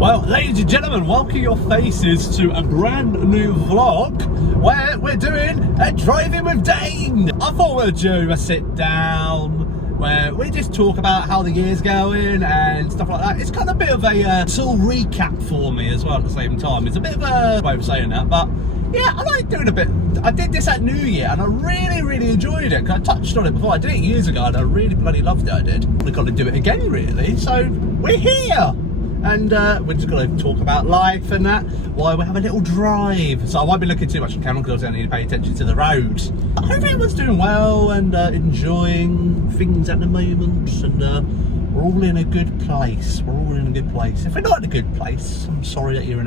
Well, ladies and gentlemen, welcome your faces to a brand new vlog where we're doing a driving with Dane. I thought we'd do a sit down where we just talk about how the year's going and stuff like that. It's kind of a bit of a little recap for me as well at the same time. It's a bit of a way of saying that, but yeah, I like doing a bit. I did this at New Year and I really enjoyed it because I touched on it before. I did it years ago and I really bloody loved it. I did. We've got to do it again, really. So we're here. And we're just going to talk about life and that while we have a little drive. So I won't be looking too much at the camera because I don't need to pay attention to the road. I hope everyone's doing well and enjoying things at the moment. And we're all in a good place. We're all in a good place. If we're not in a good place, I'm sorry that you're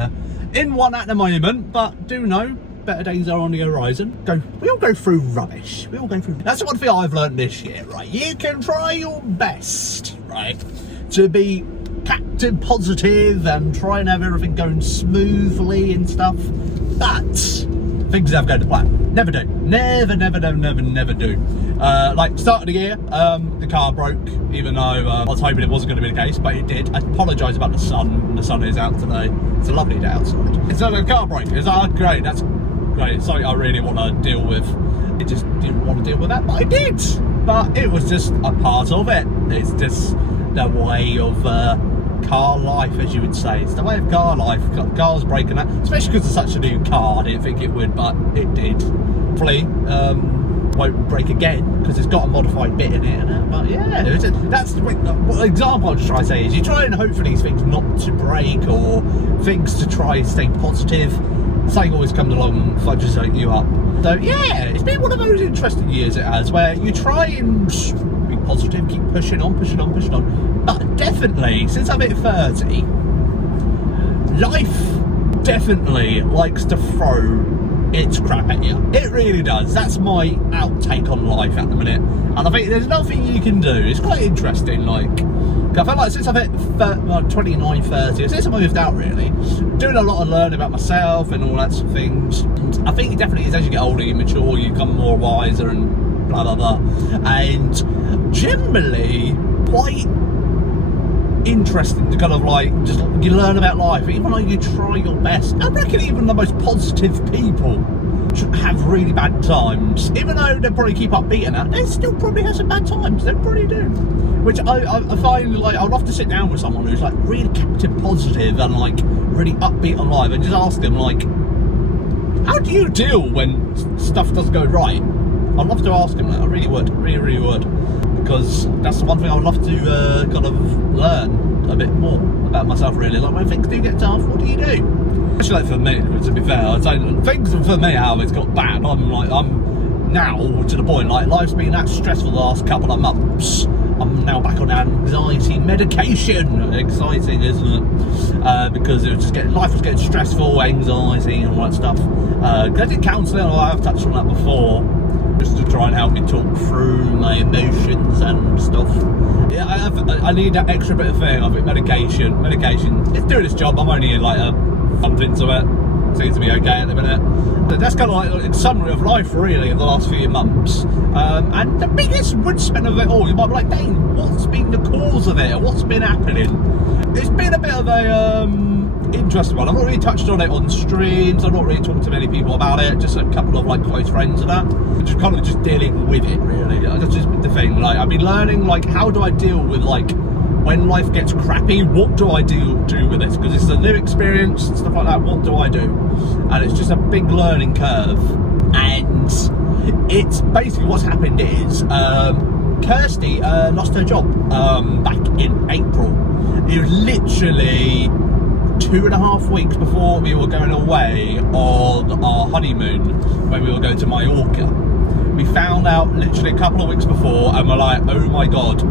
in one at the moment. But do know, better days are on the horizon. We all go through rubbish. We all go through. That's the one thing I've learned this year, right? You can try your best, right, to be captain positive and try and have everything going smoothly and stuff, but things never go to plan. Never do. Never do. Like start of the year, the car broke, even though I was hoping it wasn't going to be the case, but it did. I apologise about the sun. The sun is out today. It's a lovely day outside. It's like a car broke. It's like, great, that's great. It's something I really want to deal with. I just didn't want to deal with that, but I did. But it was just a part of it. It's just the way of car life, as you would say. It's the way of car life. Cars breaking that, especially because it's such a new car. I didn't think it would, but it did. Hopefully won't break again because it's got a modified bit in it. But yeah, that's the example I'm just trying to say is you try and hope for these things not to break or things to try and stay positive. Something always comes along and fudges you up. So yeah, it's been one of those interesting years it has where you try and be positive, keep pushing on. But definitely, since I've hit 30, life definitely likes to throw its crap at you. It really does. That's my outtake on life at the minute. And I think there's nothing you can do. It's quite interesting, like, I feel like since I've hit 29, 30, since I moved out really, doing a lot of learning about myself and all that sort of things. And I think it definitely is as you get older, you mature, you become more wiser and blah, blah, blah. And generally, quite interesting to kind of like just you learn about life, even though you try your best. I reckon even the most positive people have really bad times, even though they probably keep upbeat and that, they still probably have some bad times. They probably do, which I find like I'd love to sit down with someone who's like really captain positive and like really upbeat on life and just ask them like, how do you deal when stuff doesn't go right? I'd love to ask him that. I really would, really would. Because that's the one thing I would love to kind of learn a bit more about myself, really. Like when things do get tough, what do you do? Actually, like for me, to be fair, I'd say things for me how it's got bad. I'm now to the point like life's been that stressful the last couple of months. I'm now back on anxiety medication. Exciting, isn't it? Because it was just life was getting stressful, anxiety and all that stuff. I did counselling. I've touched on that before, just to try and help me talk through my emotions and stuff. Yeah, I need that extra bit of thing. I think medication, it's doing its job. I'm only in like a month into it. Seems to be okay at the minute. But that's kind of like a summary of life, really, of the last few months. And the biggest woodspin of it all, you might be like, Dane, what's been the cause of it? What's been happening? It's been a bit of a interesting one. I've not really touched on it on streams. I've not really talked to many people about it. Just a couple of like close friends and that. Just kind of just dealing with it, really. That's just the thing. Like I've been learning like how do I deal with like when life gets crappy, what do I do with this? Because it's a new experience and stuff like that. What do I do? And it's just a big learning curve. And it's basically what's happened is Kirsty lost her job back in April. It was literally 2.5 weeks before we were going away on our honeymoon when we were going to Mallorca. We found out literally a couple of weeks before and we're like, oh my god,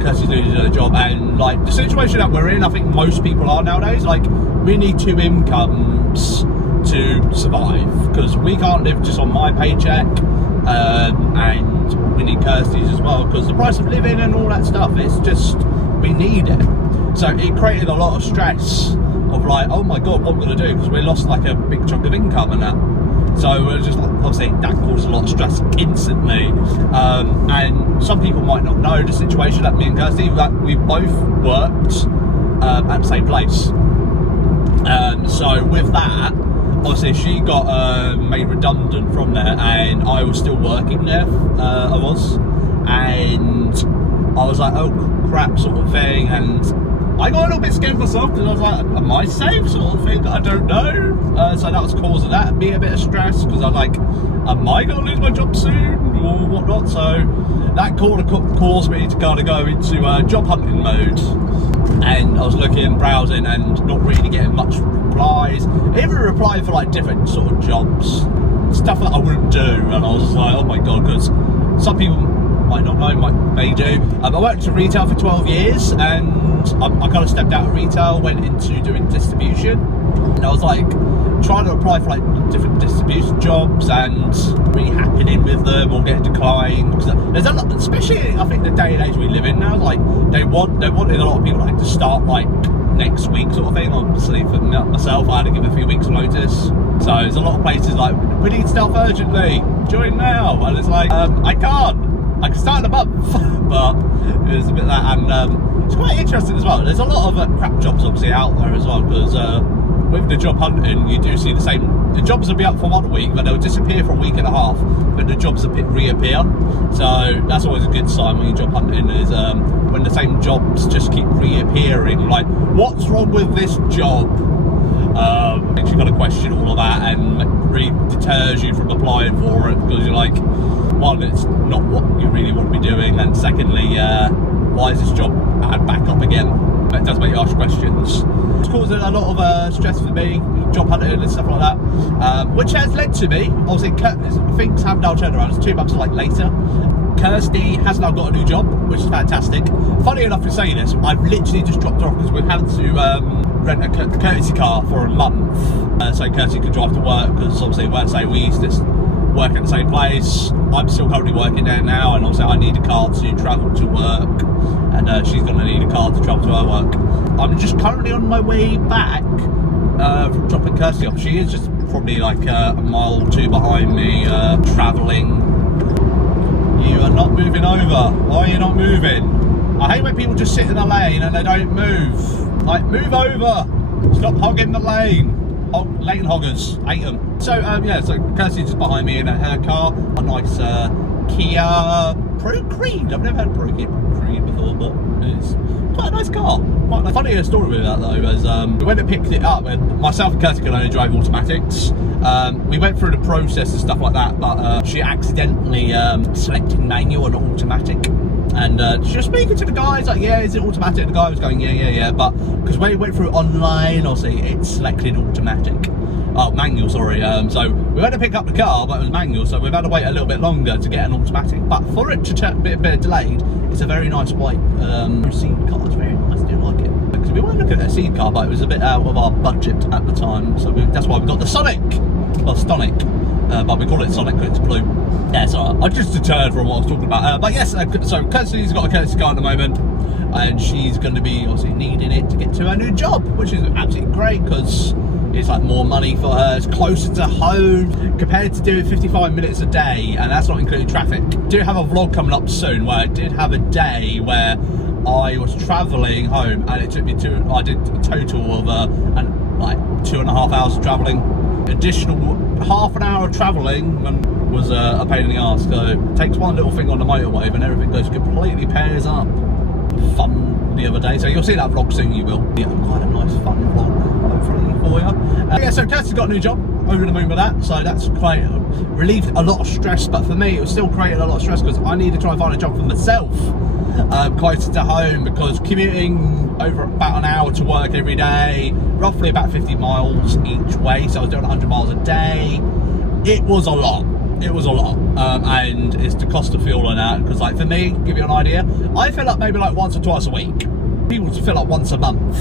Kirsty's losing her job. And like the situation that we're in, I think most people are nowadays, like we need 2 incomes to survive because we can't live just on my paycheck, and we need Kirsty's as well because the price of living and all that stuff, it's just, we need it. So it created a lot of stress of like, oh my god, what we're going to do because we lost like a big chunk of income and that. So we're just like, obviously that caused a lot of stress instantly. And some people might not know the situation that me and Kirsty, that we both worked at the same place. So with that, obviously she got made redundant from there, and I was still working there. I was, and I was like, oh crap, sort of thing, and I got a little bit scared myself because I was like, am I safe, sort of thing? I don't know. So that was cause of that, be a bit of stress, because I'm like, am I going to lose my job soon or whatnot? So that caused me to kind of go into job hunting mode, and I was looking, browsing, and not really getting much replies. Even replying for like different sort of jobs, stuff that I wouldn't do, and I was like, oh my god, because some people might not know, may do. I worked in retail for 12 years, and I kind of stepped out of retail, went into doing distribution, and I was like trying to apply for like different distribution jobs and really happening with them or getting declined. There's a lot, especially I think the day and age we live in now, like they wanted a lot of people like to start like next week sort of thing. Obviously for myself, I had to give a few weeks notice. So there's a lot of places like, we need stuff urgently, join now, and it's like I can start in a month. But it was a bit that, and it's quite interesting as well. There's a lot of crap jobs obviously out there as well, because with the job hunting, you do see the same. The jobs will be up for 1 week, but they'll disappear for a week and a half. But the jobs reappear. So that's always a good sign when you're job hunting, is when the same jobs just keep reappearing. Like, what's wrong with this job? You've got to question all of that, and really deters you from applying for it, because you're like, one, it's not what you really want to be doing, and secondly, why is this job back up again? It does make you ask questions. It's causing a lot of stress for me, job hunting and stuff like that, which has led to me, obviously things have now turned around. It's 2 months later. Kirsty has now got a new job, which is fantastic. Funny enough to say this, I've literally just dropped her off because we've had to rent a courtesy car for a month, so Kirsty could drive to work, because obviously we used to work at the same place. I'm still currently working there now, and obviously I need a car to travel to work, and she's going to need a car to travel to her work. I'm just currently on my way back from dropping Kirsty off. She is just probably like a mile or two behind me, travelling. You are not moving over. Why are you not moving? I hate when people just sit in the lane and they don't move. Like, move over. Stop hogging the lane. Lane hoggers, hate them. So yeah, so Kirsty's just behind me in her car, a nice Kia Pro Creed. I've never had a Pro Creed before, but it's quite a nice car. Quite a funny story with that though, is when it picked it up, and myself and Kirsty can only drive automatics. We went through the process and stuff like that, but she accidentally selected manual and automatic. And she was speaking to the guys like, yeah, is it automatic? The guy was going, yeah, but because when it went through online, obviously it selected automatic. Oh, manual, sorry. So we had to pick up the car, but it was manual, so we've had to wait a little bit longer to get an automatic. But for it to turn a bit delayed, it's a very nice white seed car. It's very nice, I do like it. Because we weren't looking at a seed car, but it was a bit out of our budget at the time, so that's why we got the Sonic, well, Stonic, but we call it Sonic because it's blue. Yeah, so I just deterred from what I was talking about. But yes, so Kirsty's got a courtesy car at the moment, and she's going to be obviously needing it to get to her new job, which is absolutely great, because it's like more money for her, it's closer to home compared to doing 55 minutes a day, and that's not including traffic. I do have a vlog coming up soon where I did have a day where I was travelling home, and it took me I did a total of like 2.5 hours of travelling. Additional half an hour of travelling was a pain in the arse. So it takes one little thing on the motorway and everything goes completely pairs up. Fun the other day, so you'll see that vlog soon. You will. Yeah, quite a nice fun vlog hopefully for you. Yeah, so Kirsty's got a new job. Over the moon with that, so that's quite relieved a lot of stress. But for me, it was still creating a lot of stress because I need to try and find a job for myself closer to home, because commuting over about an hour to work every day, roughly about 50 miles each way, so I was doing 100 miles a day. It was a lot. It was a lot, and it's the cost of fuel and that. Because like for me, give you an idea, I fill up maybe like once or twice a week. People fill up once a month.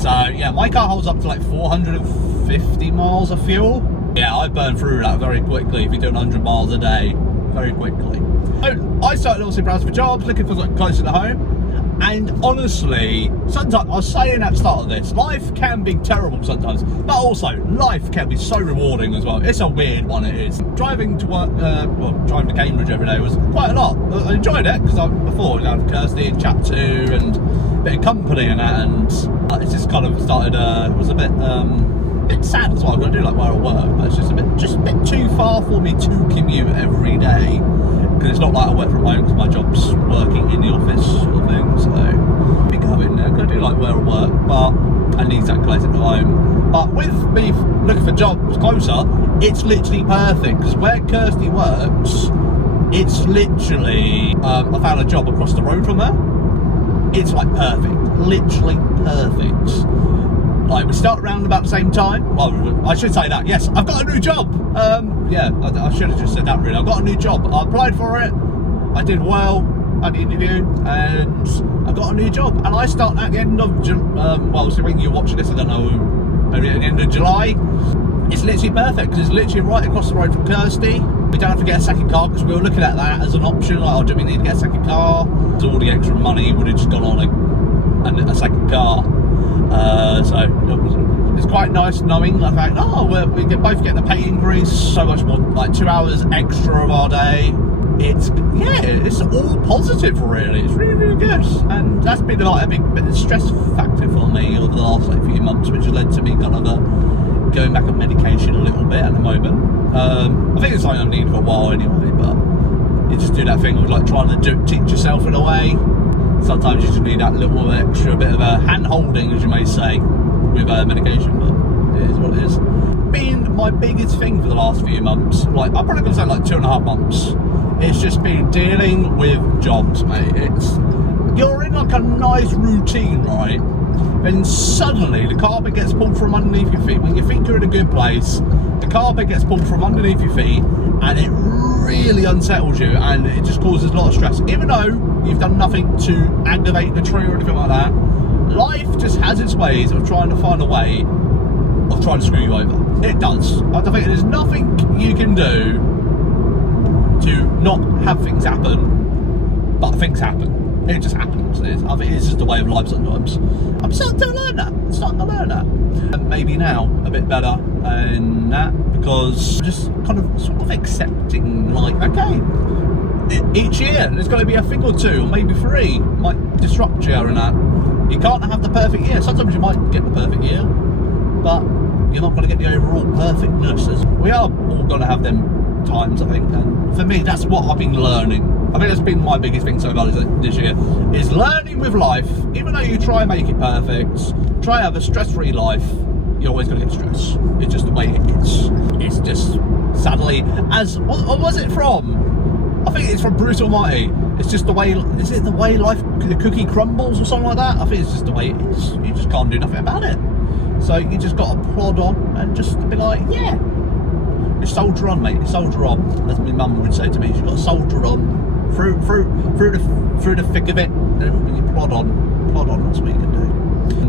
So yeah, my car holds up to like 450 miles of fuel. Yeah, I burn through that very quickly if you're doing 100 miles a day, very quickly. So I started obviously browsing for jobs, looking for like closer to home. And honestly, sometimes, I was saying at the start of this, life can be terrible sometimes, but also life can be so rewarding as well. It's a weird one, it is. Driving to work, driving to Cambridge every day was quite a lot. I enjoyed it, because before I had Kirsty and chat to, and a bit of company and that, and it just kind of started, it was a bit sad as well. I've got to do like where I work, but it's just a bit too far for me to commute every day. Because it's not like I work from home, because my job's working in the office sort of thing, so I'll be going there. I'm going to do like where I work, but and the exact place at home. But with me looking for jobs closer, it's literally perfect, because where Kirsty works, it's literally, I found a job across the road from her. It's like perfect, literally perfect. Like, we start around about the same time. Well, I should say that, yes, I've got a new job. Yeah, I should have just said that really. I've got a new job. I applied for it, I did well, had the interview, and I got a new job. And I start at the end of, well, so when you're watching this, I don't know, maybe at the end of July. It's literally perfect, because it's literally right across the road from Kirsty. We don't have to get a second car, because we were looking at that as an option. Like, oh, do we need to get a second car? So all the extra money would have just gone on a second car. So it's quite nice knowing the fact, oh, we can both get the pay increase, so much more, like 2 hours extra of our day. It's all positive really. It's really, really good, and that's been like a big bit of stress factor for me over the last few months, which has led to me kind of going back on medication a little bit at the moment. I think it's something I've needed for a while anyway, but you just do that thing of like trying to teach yourself in a way. Sometimes you just need that little extra bit of a hand holding, as you may say, with medication, but it is what it is. Been my biggest thing for the last few months, like I'm probably gonna say like 2.5 months, it's just been dealing with jobs, mate. You're in like a nice routine, right? Then suddenly the carpet gets pulled from underneath your feet. When you think you're in a good place, the carpet gets pulled from underneath your feet, and it really unsettles you, and it just causes a lot of stress. Even though you've done nothing to aggravate the tree or anything like that, life just has its ways of trying to find a way of trying to screw you over. It does. I think there's nothing you can do to not have things happen, but things happen. It just happens. I think it's just the way of life sometimes. I'm starting to learn that. And maybe now a bit better and that, because I'm just kind of sort of accepting, like, okay, each year there's going to be a thing or two, or maybe 3 might disrupt you and that. You can't have the perfect year. Sometimes you might get the perfect year, but you're not going to get the overall perfectness. We are all going to have them times, I think, and for me that's what I've been learning. I think that's been my biggest thing so far this year, is learning with life. Even though you try and make it perfect, try and have a stress-free life, you're always going to get stress. It's just the way it is. It's just, sadly, what was it from? I think it's from Bruce Almighty. It's just the way, is it the way life, the cookie crumbles or something like that? I think it's just the way it is. You just can't do nothing about it. So you just got to plod on and just be like, yeah, you soldier on, mate, you soldier on. As my mum would say to me, you've got to soldier on through the thick of it, and you plod on, that's what you can do.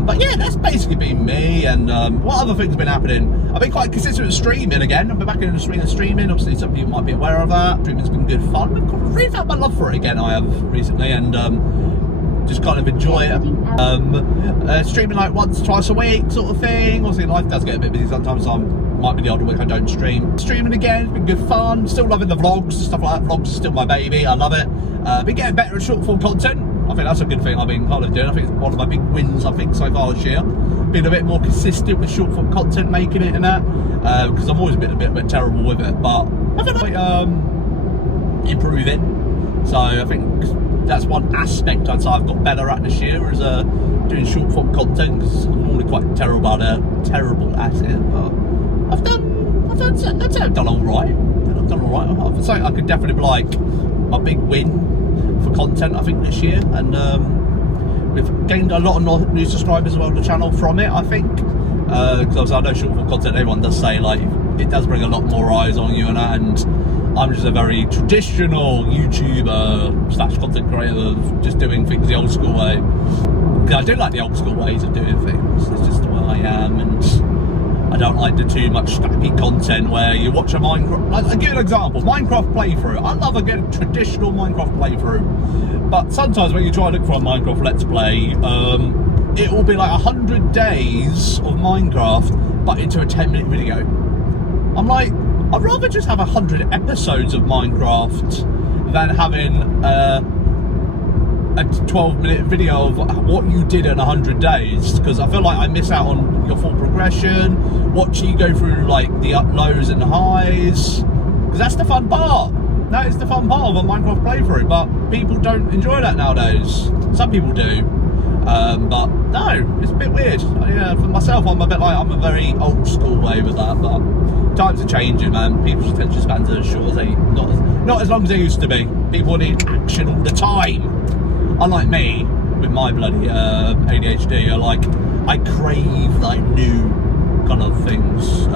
But yeah, that's basically been me. And what other things have been happening? I've been quite consistent with streaming again. I've been back in the swing of streaming. Obviously some people might be aware of that. Streaming's been good fun. I've really found my love for it again, I have recently, and just kind of enjoy it. Streaming like once, twice a week sort of thing. Obviously life does get a bit busy sometimes, so might be the odd week I don't stream. Streaming again, it's been good fun. Still loving the vlogs and stuff like that. Vlogs are still my baby, I love it. Been getting better at short form content. I think that's a good thing I've been kind of doing. I think it's one of my big wins, I think, so far this year. Being a bit more consistent with short form content, making it and that. Because I've always been a bit terrible with it, but I feel like improving. So I think that's one aspect I'd say I've got better at this year, is doing short form content, because I'm normally quite terrible at it, but I've done all right. I'd say I could definitely be like a big win for content, I think, this year, and we've gained a lot of new subscribers as well on the channel from it, I think, because I know short form content, everyone does say like it does bring a lot more eyes on you and that, and I'm just a very traditional YouTuber / content creator of just doing things the old school way. Because I do like the old school ways of doing things. It's just the way I am, and I don't like the too much scrappy content where you watch a Minecraft. I'll give you an example. Minecraft playthrough. I love a good traditional Minecraft playthrough, but sometimes when you try to look for a Minecraft Let's Play, it will be like 100 days of Minecraft, but into a 10-minute video. I'm like, I'd rather just have 100 episodes of Minecraft than having a 12-minute video of what you did in 100 days, because I feel like I miss out on your full progression, watching you go through like the lows and highs, because that's the fun part. That is the fun part of a Minecraft playthrough, but people don't enjoy that nowadays. Some people do, but no, it's a bit weird. Yeah, for myself, I'm a very old school way with that, but times are changing, man. People's attention spans are as short as not as long as they used to be. People need action all the time. Unlike me, with my bloody ADHD, I crave like new kind of things,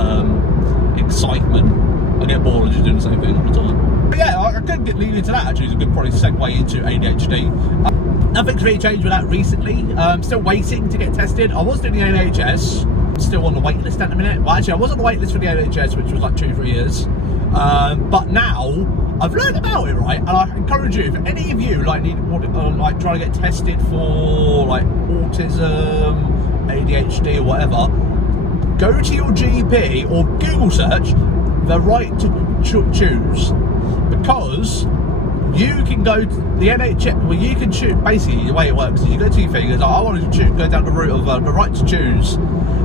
excitement. I get bored of just doing the same thing all the time. But yeah, I could lead into that actually. It's a good probably segue into ADHD. Nothing's really changed with that recently. Still waiting to get tested. I was doing the NHS, still on the wait list at the minute. Well, actually, I was on the wait list for the NHS, which was like 2-3 years. But now I've learned about it, right? And I encourage you, if any of you like need like trying to get tested for like autism, ADHD, or whatever, go to your GP or Google search the right to choose, because you can go to the NHS. Well, you can choose. Basically, the way it works is you go to your thing. It's like, I want to go down the route of the right to choose.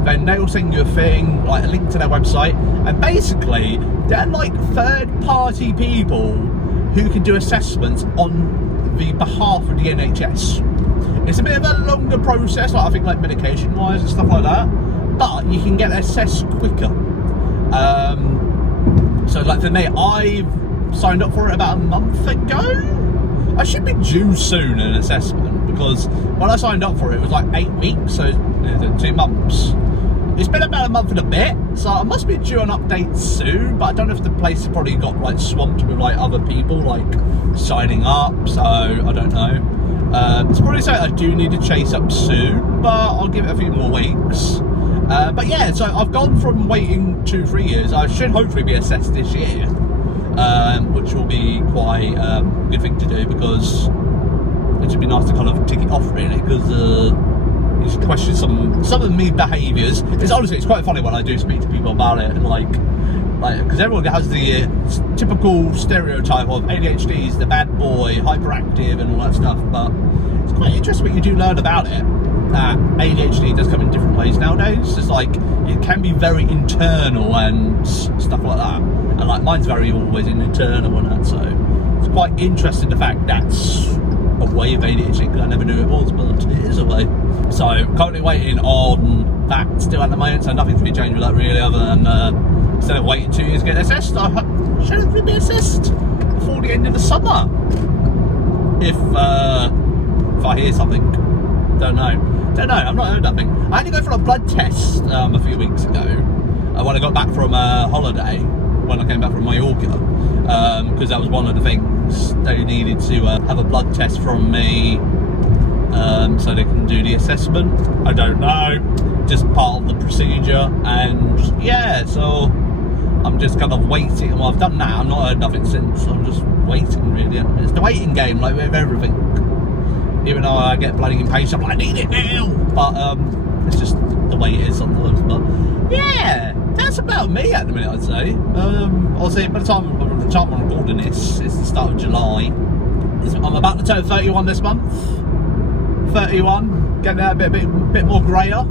Then they'll send you a thing, like a link to their website, and basically they're like third-party people who can do assessments on the behalf of the NHS. It's a bit of a longer process, like I think like medication-wise and stuff like that, but you can get assessed quicker. So like for me, I've signed up for it about a month ago. I should be due soon an assessment, because when I signed up for it, it was like 8 weeks, so 2 months. It's been about a month and a bit, so I must be due an update soon, but I don't know if the place has probably got like swamped with like other people like signing up, so I don't know. It's probably something I do need to chase up soon, but I'll give it a few more weeks. But yeah, so I've gone from waiting 2-3 years. I should hopefully be assessed this year, which will be quite a good thing to do, because it should be nice to kind of tick it off really, because you should question some of me behaviours. It's honestly, it's quite funny when I do speak to people about it, and like because everyone has the typical stereotype of ADHD is the bad boy, hyperactive and all that stuff, but it's quite interesting when you do learn about it, that ADHD does come in different ways nowadays. It's like, it can be very internal and stuff like that, and like mine's very always internal and that, so it's quite interesting the fact that's a way of ADHD, because I never knew it was, but it is a way. So currently waiting on that still at the moment, so nothing's really changed with that really, other than instead of waiting 2 years to get assessed, I should hopefully be assessed before the end of the summer, if I hear something. Don't know, I've not heard nothing. I had to go for a blood test a few weeks ago when I got back from holiday, when I came back from Mallorca, because that was one of the things they needed to have a blood test from me, so they can do the assessment. I don't know, just part of the procedure, and yeah, so I'm just kind of waiting. Well, I've done that, I've not heard nothing since, so I'm just waiting really. It's the waiting game, like with everything. Even though I get bloody impatient, I'm like, I need it now, but it's just the way it is sometimes. But yeah, that's about me at the minute, I'd say. I'll say by the time I'm recording this, it's the start of July. I'm about to turn 31 this month. 31, getting a bit more greyer.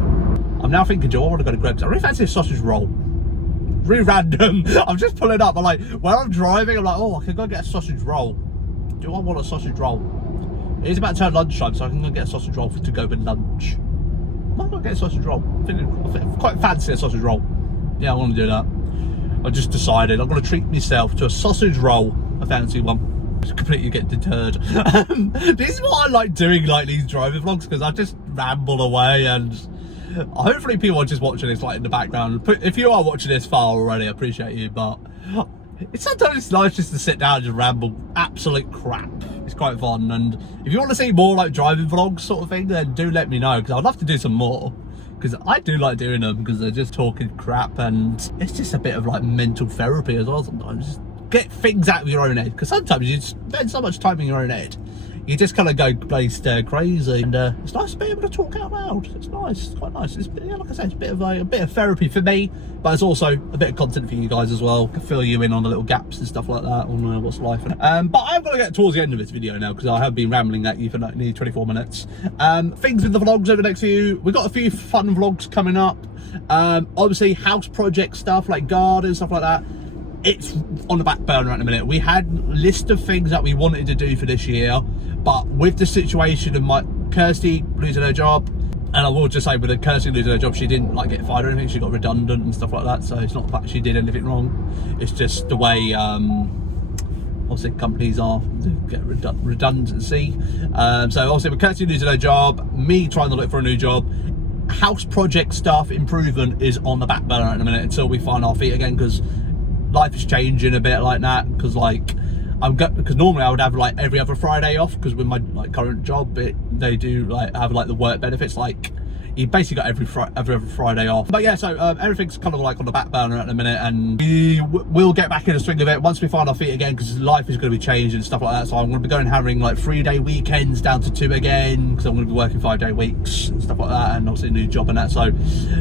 I'm now thinking, Joe, I want to go to Greg's. I really fancy a sausage roll. Really random. I'm just pulling up. I'm like, when I'm driving, I'm like, oh, I can go get a sausage roll. Do I want a sausage roll? It is about to turn lunchtime, so I can go get a sausage roll to go with lunch. I might go get a sausage roll. I quite fancy a sausage roll. Yeah, I want to do that. I just decided I'm going to treat myself to a sausage roll. A fancy one. Just completely get deterred. This is what I like doing, like these driving vlogs, because I just ramble away, and hopefully people are just watching this like in the background. If you are watching this far already, I appreciate you, but sometimes it's nice just to sit down and just ramble absolute crap. It's quite fun, and if you want to see more like driving vlogs sort of thing, then do let me know, because I'd love to do some more, because because I do like doing them because they're just talking crap, and it's just a bit of like mental therapy as well sometimes. Just get things out of your own head, because sometimes you spend so much time in your own head, you just kind of go crazy, and it's nice to be able to talk out loud. It's nice, it's quite nice. It's, yeah, like I said, it's a bit of therapy for me, but it's also a bit of content for you guys as well. Can fill you in on the little gaps and stuff like that on what's life. But I'm going to get towards the end of this video now, because I have been rambling at you for like nearly 24 minutes. Things with the vlogs over the next few, we've got a few fun vlogs coming up. Obviously house project stuff like garden, stuff like that. It's on the back burner at the minute. We had a list of things that we wanted to do for this year, but with the situation of Kirsty losing her job, and I will just say with Kirsty losing her job, she didn't like get fired or anything, she got redundant and stuff like that, so it's not the fact she did anything wrong, it's just the way obviously companies are to get redundancy. So obviously with Kirsty losing her job, me trying to look for a new job, house project stuff, improvement is on the back burner at the minute until we find our feet again, because life is changing a bit like that. Because like because normally I would have like every other Friday off, because with my like current job they do like have like the work benefits, like you basically got every other Friday off. But yeah, so everything's kind of like on the back burner at the minute, and we will get back in the swing of it once we find our feet again, because life is going to be changing and stuff like that. So I'm going to be going having like 3-day weekends down to 2 again, because I'm going to be working 5-day weeks and stuff like that, and obviously a new job and that. So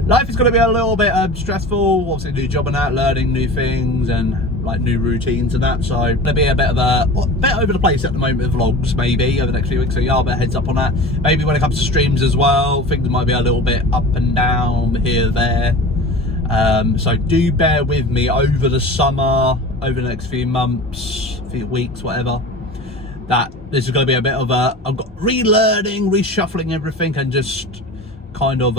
life is going to be a little bit stressful, obviously new job and that, learning new things and like new routines and that. So it'll be a bit of a bit over the place at the moment with vlogs, maybe over the next few weeks, so yeah, a bit heads up on that. Maybe when it comes to streams as well, things might be a little bit up and down here, there. So do bear with me over the summer, over the next few months, few weeks, whatever, that this is going to be a bit of I've got relearning, reshuffling everything, and just kind of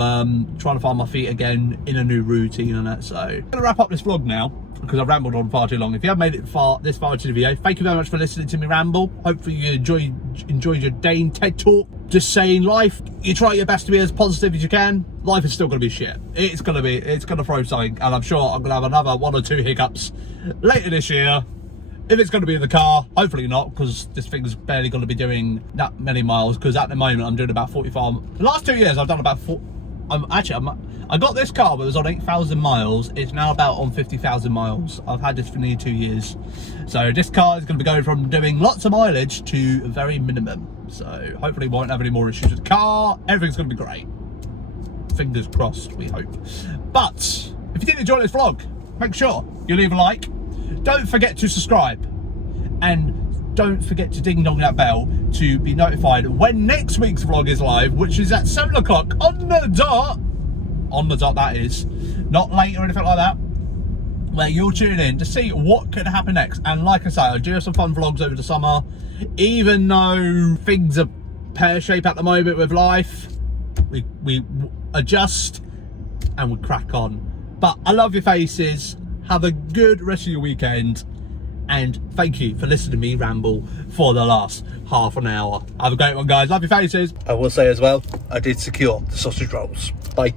trying to find my feet again in a new routine and that. So I'm gonna wrap up this vlog now, because I've rambled on far too long. If you have made it this far into the video, thank you very much for listening to me ramble. Hopefully you enjoyed your Dane TED talk. Just saying, life, you try your best to be as positive as you can. Life is still going to be shit. It's going to throw something, and I'm sure I'm going to have another 1 or 2 hiccups later this year. If it's going to be in the car, hopefully not, because this thing's barely going to be doing that many miles, because at the moment I'm doing about 45. The last 2 years I've done about 4. I got this car, but it was on 8,000 miles. It's now about on 50,000 miles. I've had this for nearly 2 years. So this car is going to be going from doing lots of mileage to very minimum. So hopefully we won't have any more issues with the car. Everything's going to be great. Fingers crossed, we hope. But if you did enjoy this vlog, make sure you leave a like. Don't forget to subscribe. And don't forget to ding dong that bell to be notified when next week's vlog is live, which is at 7 o'clock on the dot. On the dot, that is. Not late or anything like that. Where you'll tune in to see what could happen next. And like I say, I do have some fun vlogs over the summer. Even though things are pear-shaped at the moment with life, we adjust and we crack on. But I love your faces. Have a good rest of your weekend. And thank you for listening to me ramble for the last half an hour. Have a great one, guys. Love your faces. I will say as well, I did secure the sausage rolls. Bye.